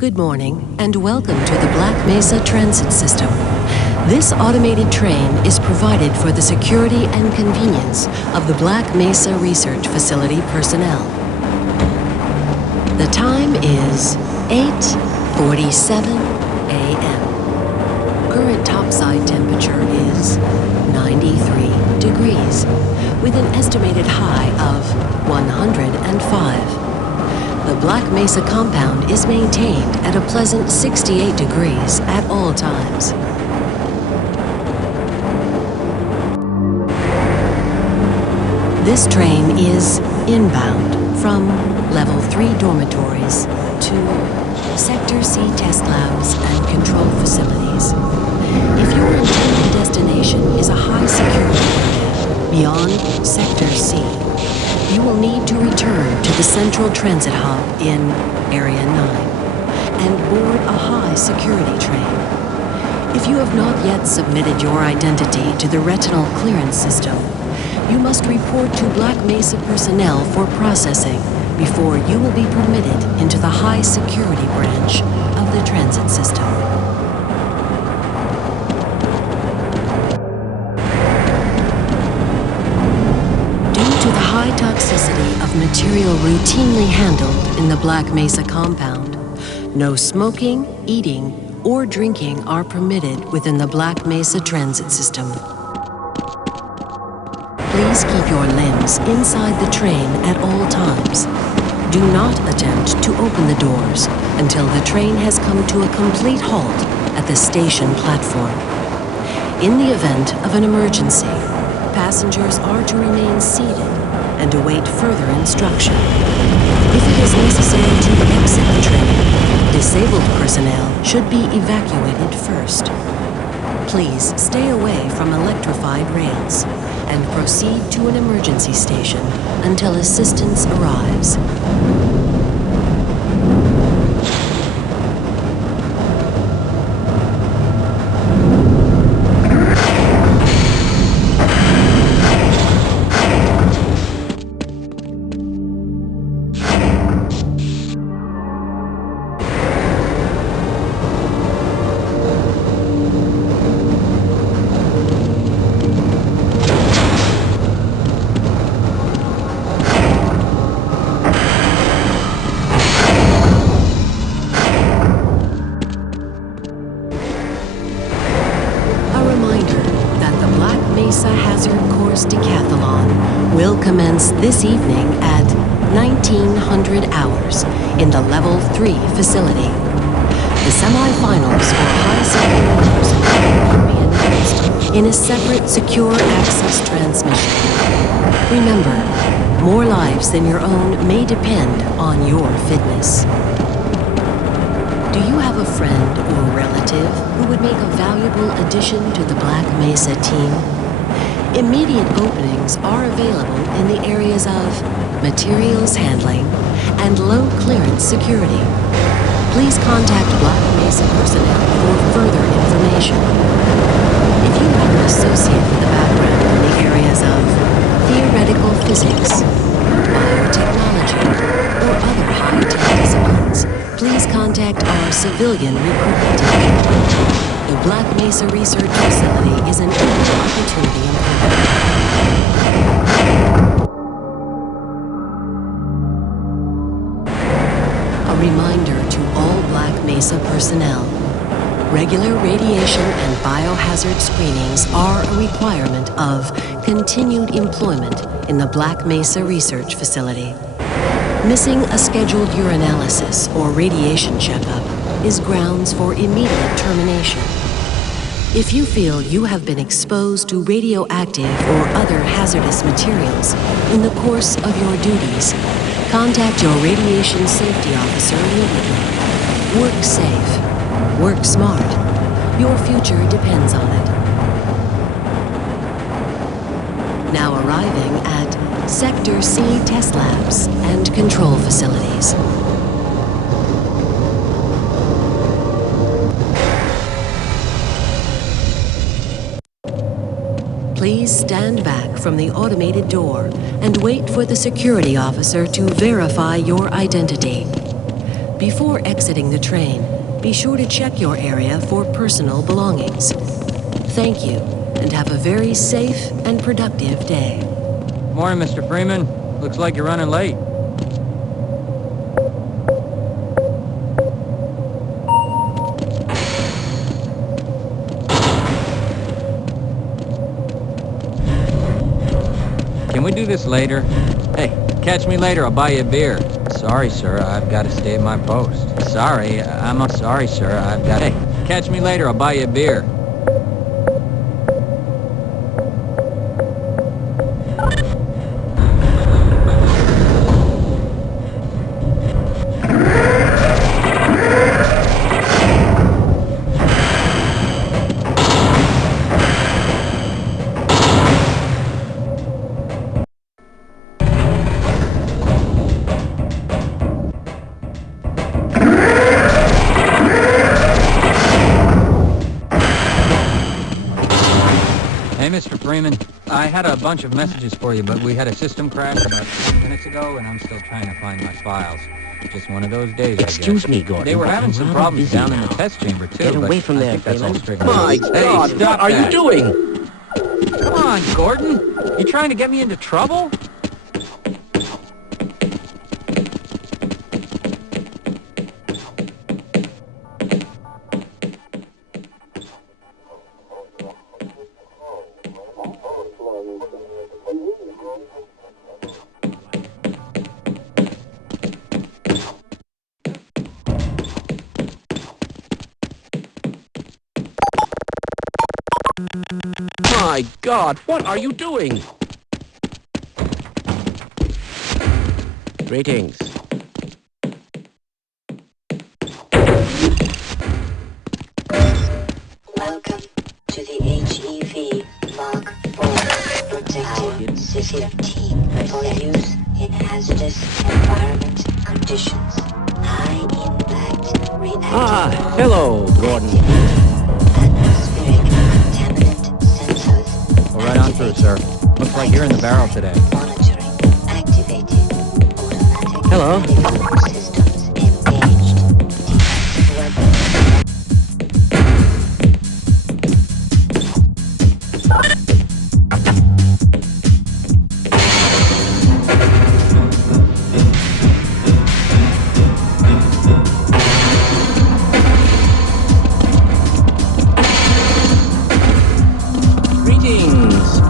Good morning, and welcome to the Black Mesa Transit System. This automated train is provided for the security and convenience of the Black Mesa Research Facility personnel. The time is 8:47 a.m. Current topside temperature is 93 degrees, with an estimated high of 105. The Black Mesa compound is maintained at a pleasant 68 degrees at all times. This train is inbound from Level 3 dormitories to Sector C test labs and control facilities. If your intended destination is a high security area beyond Sector C, you will need to return to the Central Transit Hub in Area 9 and board a high security train. If you have not yet submitted your identity to the retinal clearance system, you must report to Black Mesa personnel for processing before you will be permitted into the high security branch of the transit system. High toxicity of material routinely handled in the Black Mesa compound, no smoking, eating, or drinking are permitted within the Black Mesa transit system. Please keep your limbs inside the train at all times. Do not attempt to open the doors until the train has come to a complete halt at the station platform. In the event of an emergency, passengers are to remain seated and await further instruction. If it is necessary to exit the train, disabled personnel should be evacuated first. Please stay away from electrified rails and proceed to an emergency station until assistance arrives. This evening at 1900 hours in the Level 3 facility. The semifinals for high security will be announced in a separate secure access transmission. Remember, more lives than your own may depend on your fitness. Do you have a friend or relative who would make a valuable addition to the Black Mesa team? Immediate openings are available in the areas of materials handling and low clearance security. Please contact Black Mesa personnel for further information. If you have an associate with a background in the areas of theoretical physics, biotechnology, or other high-tech disciplines, please contact our civilian recruitment team. The Black Mesa Research Facility is an equal opportunity employer. A reminder to all Black Mesa personnel. Regular radiation and biohazard screenings are a requirement of continued employment in the Black Mesa Research Facility. Missing a scheduled urinalysis or radiation checkup is grounds for immediate termination. If you feel you have been exposed to radioactive or other hazardous materials in the course of your duties, contact your radiation safety officer immediately. Work safe. Work smart. Your future depends on it. Now arriving at Sector C test labs and control facilities. Please stand back from the automated door and wait for the security officer to verify your identity. Before exiting the train, be sure to check your area for personal belongings. Thank you, and have a very safe and productive day. Morning, Mr. Freeman. Looks like you're running late. Can we do this later? Hey, catch me later, I'll buy you a beer. Sorry, sir, I've got to stay at my post. Sorry, sir, I've got... Hey, catch me later, I'll buy you a beer. Hey, Mr. Freeman, I had a bunch of messages for you, but we had a system crash about 10 minutes ago, and I'm still trying to find my files. Just one of those days, I guess. Excuse me, Gordon. They were having some problems down in the now. test chamber, too. Get away but from I there, think that's all Freeman. straightened My out. God, Hey, stop what are you that. doing? Come on, Gordon. You trying to get me into trouble? My God, what are you doing? Greetings. Welcome to the HEV Mark IV Protective System Team for use in hazardous environment conditions. High impact reactor. Hello, Gordon. Atmospheric contaminant sensors. Go right on through, sir. Looks like you're in the barrel today. Monitoring activated. Automatic Hello. radio systems engaged. Detect weapons. Greetings.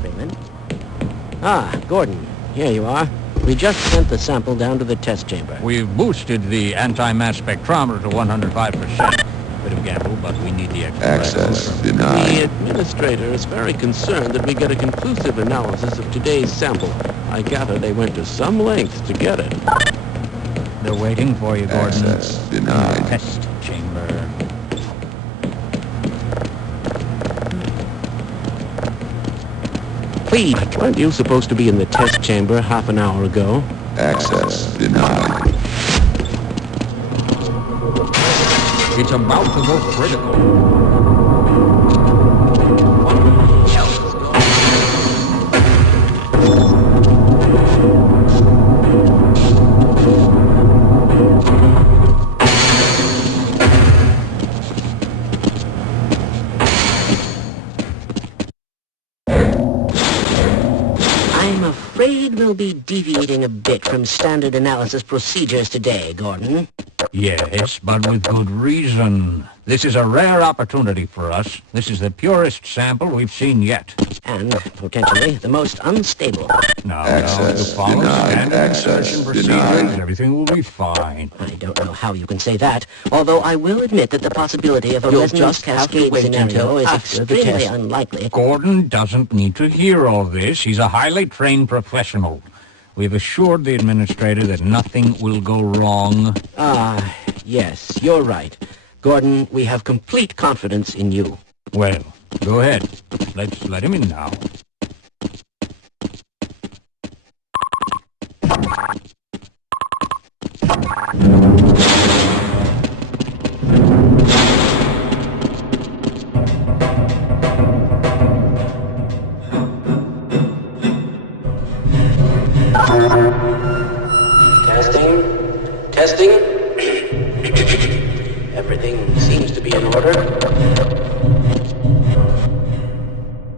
Freeman? Gordon, here you are. We just sent the sample down to the test chamber. We've boosted the anti-mass spectrometer to 105%. Bit of gamble, but we need the extra. Access The denied. administrator is very concerned that we get a conclusive analysis of today's sample. I gather they went to some lengths to get it. They're waiting for you, Gordon. Access denied. Test chamber. Please, weren't you supposed to be in the test chamber half an hour ago? Access denied. It's about to go critical. I'm afraid we'll be deviating a bit from standard analysis procedures today, Gordon. Yes, but with good reason. This is a rare opportunity for us. This is the purest sample we've seen yet. And, potentially, the most unstable. Now, Access to follow denied. standard Access insertion procedures, denied. everything will be fine. I don't know how you can say that, although I will admit that the possibility of a resonance cascade scenario is extremely unlikely. Gordon doesn't need to hear all this. He's a highly trained professional. We've assured the administrator that nothing will go wrong. Yes, you're right. Gordon, we have complete confidence in you. Well, go ahead. Let's let him in now. Everything seems to be in order.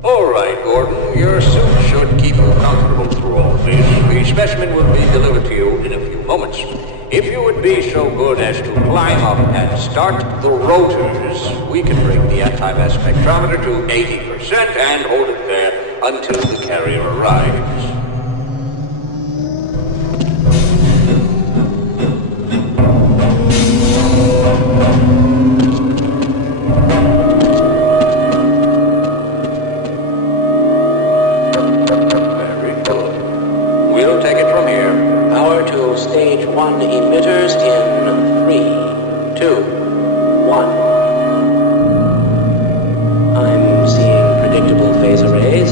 All right, Gordon. Your suit should keep you comfortable through all this. The specimen will be delivered to you in a few moments. If you would be so good as to climb up and start the rotors, we can bring the anti-mass spectrometer to 80% and hold it there until the carrier arrives. Very good. We'll take it from here. Power to stage 1 emitters in 3, 2, 1. I'm seeing predictable phase arrays.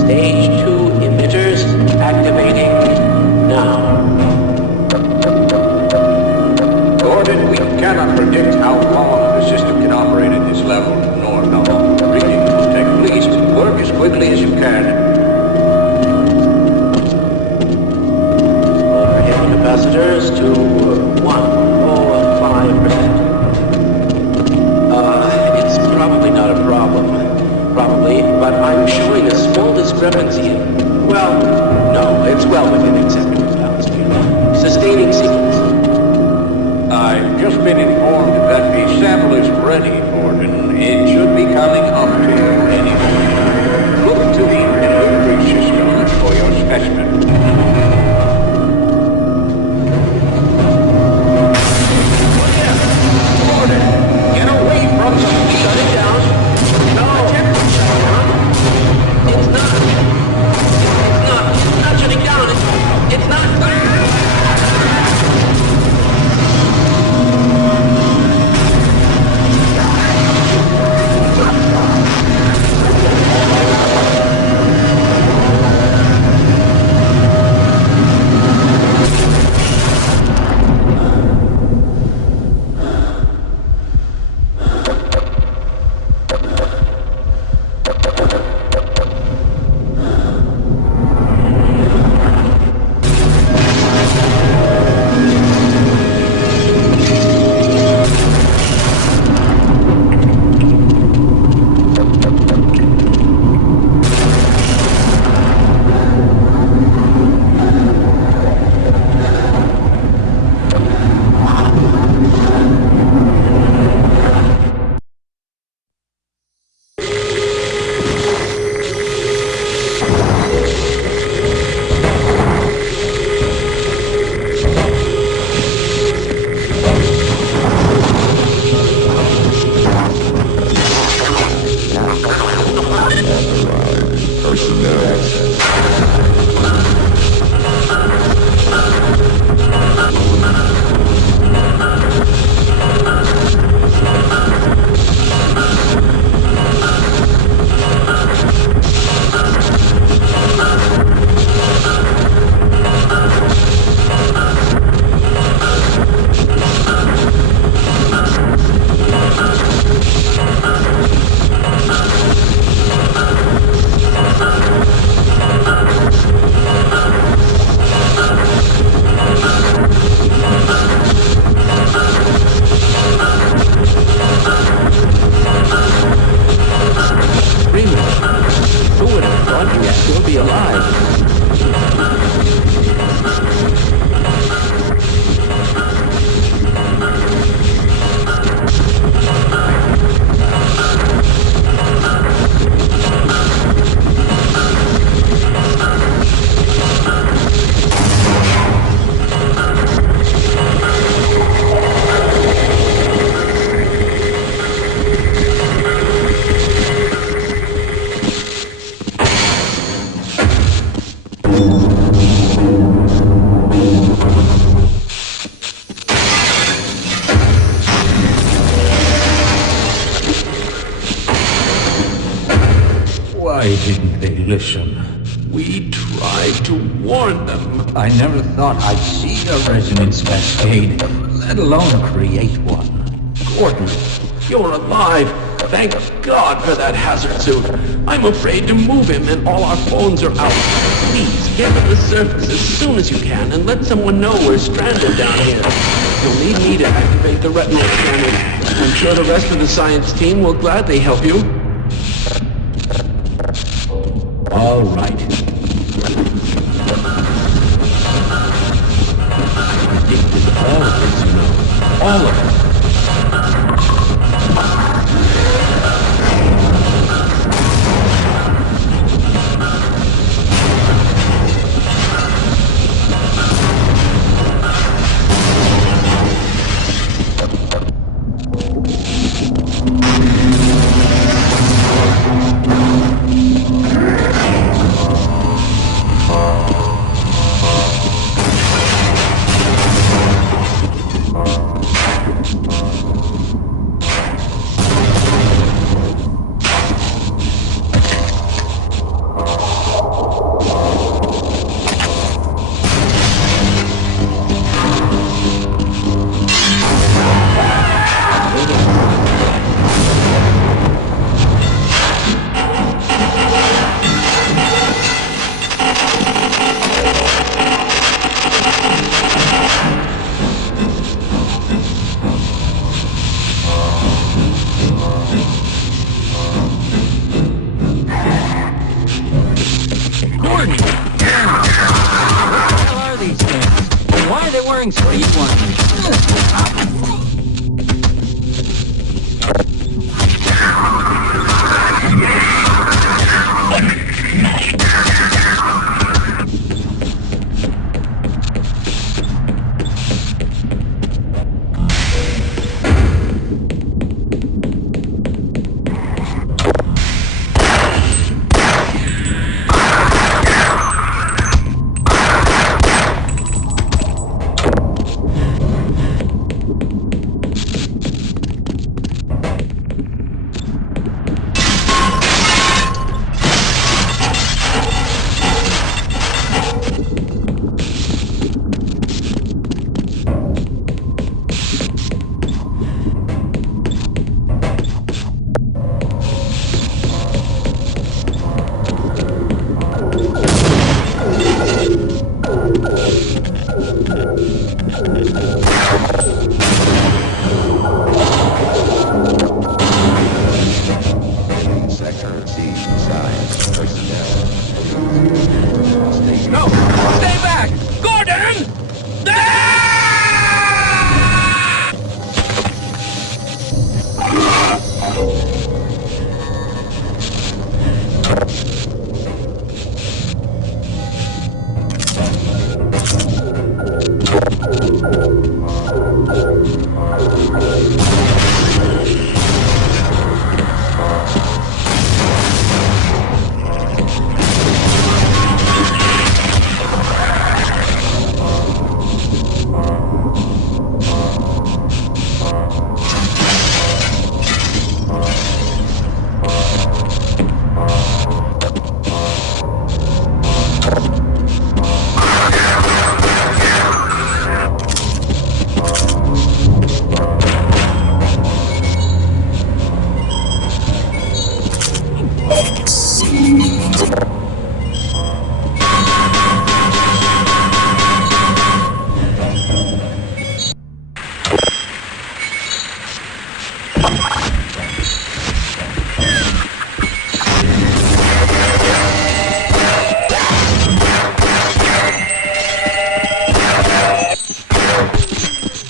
Stage 2 emitters activating now. Gordon, we cannot predict how long the system can operate at this level, nor how long the readings will take. Please work as quickly as you can. Overhead capacitors to 105%. It's probably not a problem. Probably, but I'm showing a small discrepancy in... Well, no, it's well within acceptable bounds. Sustaining sequence. I've just been informed that the sample is ready, Gordon. It should be coming up to you any moment. Look to the delivery system for your specimen. Gordon, get away from the wheel. Shut it down. No. It's not. It's not shutting down. It's not. Why didn't they listen? We tried to warn them. I never thought I'd see a resonance cascade, let alone create one. Gordon, you're alive. Thank God for that hazard suit. I'm afraid to move him and all our phones are out. Please, get to the surface as soon as you can and let someone know we're stranded down here. You'll need me to activate the retinal scanner. I'm sure the rest of the science team will gladly help you. All right. I predicted all of this, you know. All of it. Speed one.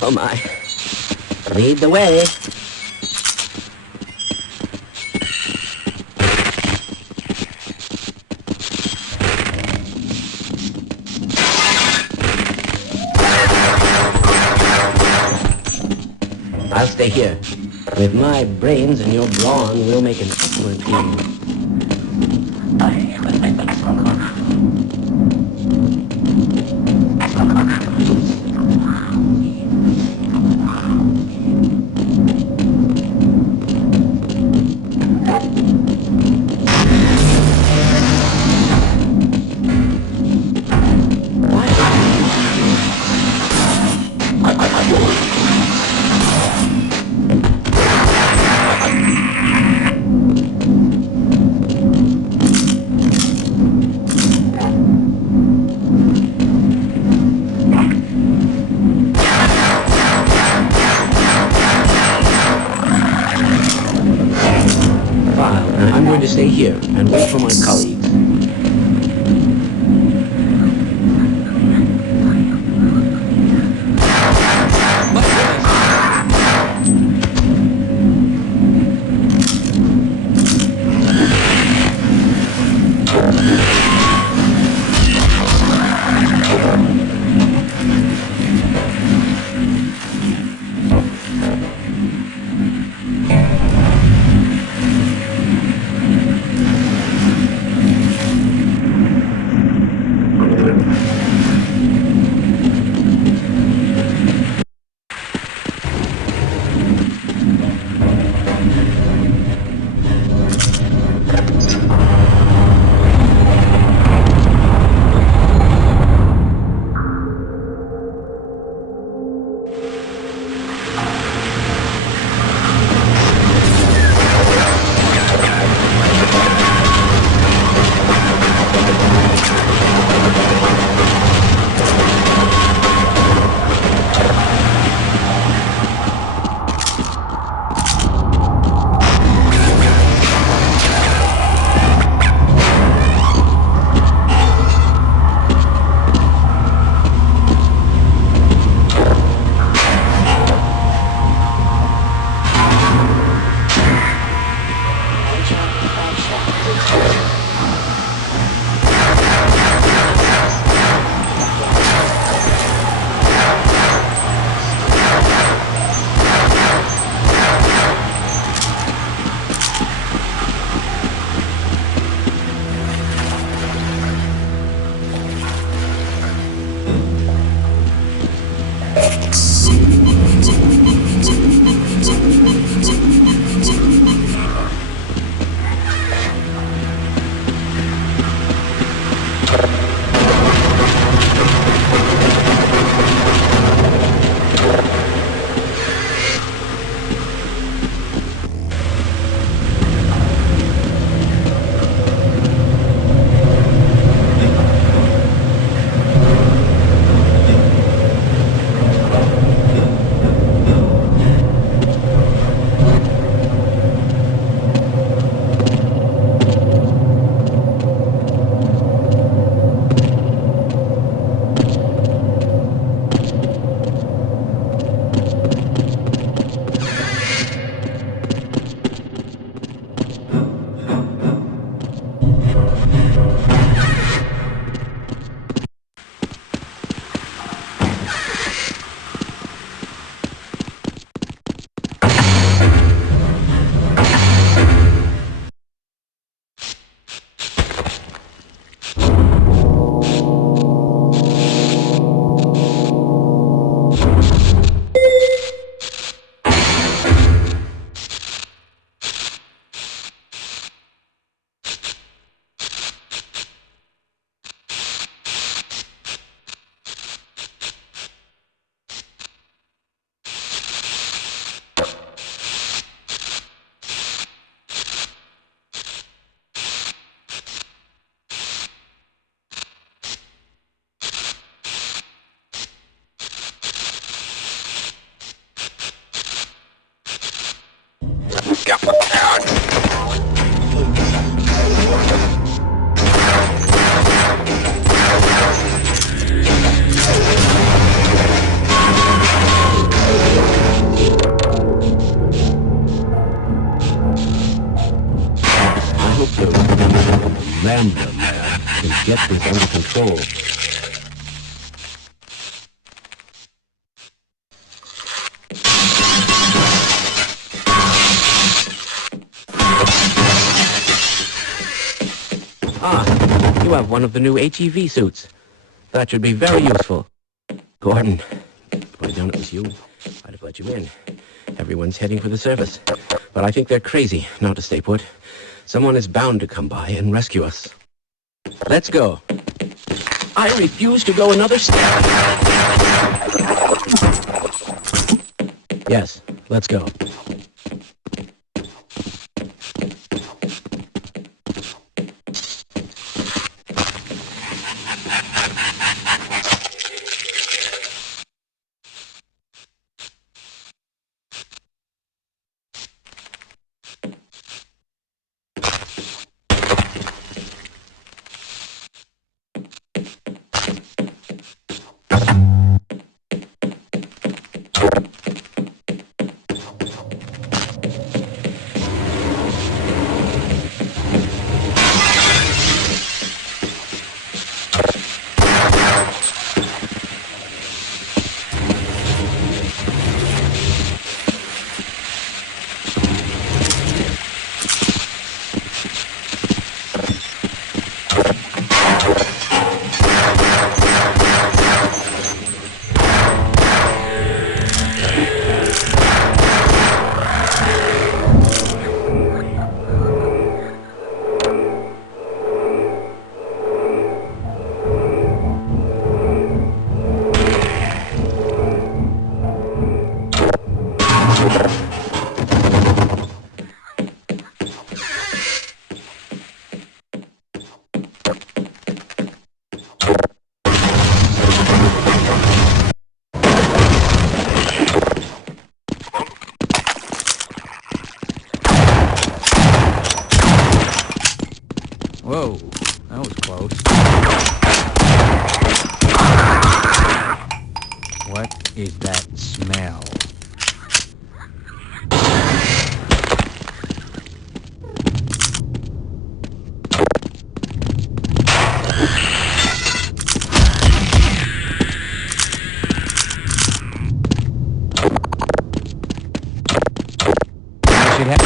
Oh my. Lead the way. I'll stay here. With my brains and your brawn, we'll make an excellent team. stay here and wait for my colleagues. Lambda man can get this under control. Ah, you have one of the new HEV suits. That should be very useful. Gordon, if I'd known it was you, I'd have let you in. Everyone's heading for the surface. But I think they're crazy not to stay put. Someone is bound to come by and rescue us. Let's go. I refuse to go another step. Yes, let's go. Whoa, that was close. What is that smell? I should have...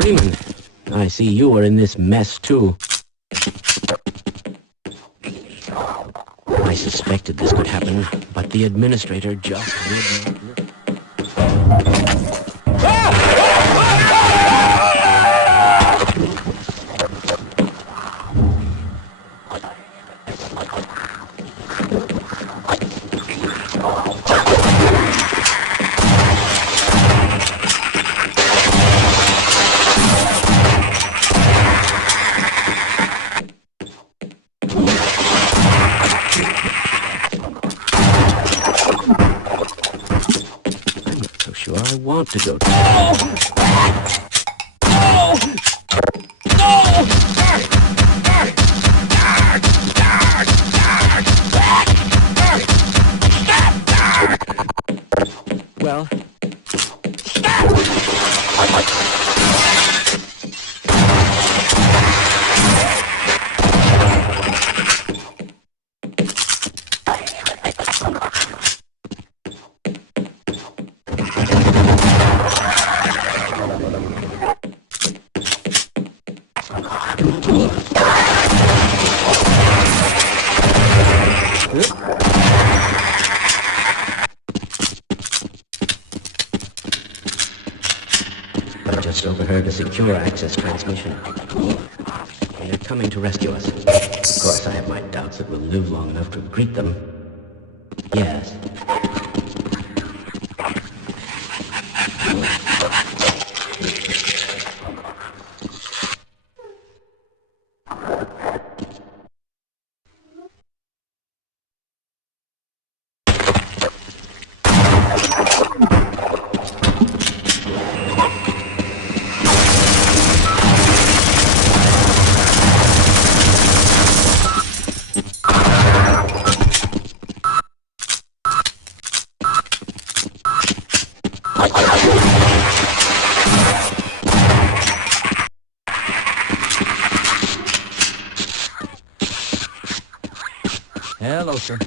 Freeman, I see you were in this mess too. I suspected this could happen, but the administrator just would not. Sure, I want to go. Well. I just overheard a secure access transmission. They're coming to rescue us. Of course, I have my doubts that we'll live long enough to greet them. Yes. Hello, sir.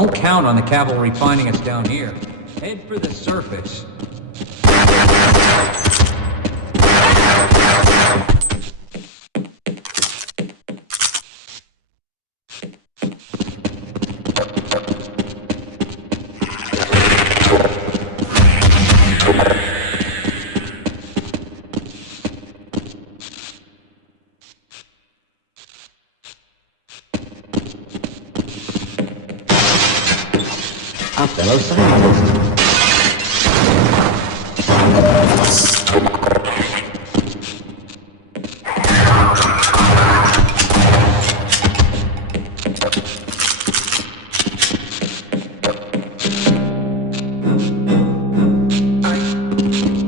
Don't count on the cavalry finding us down here. Head for the surface. A fellow scientist.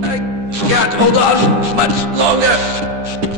I can't hold on much longer.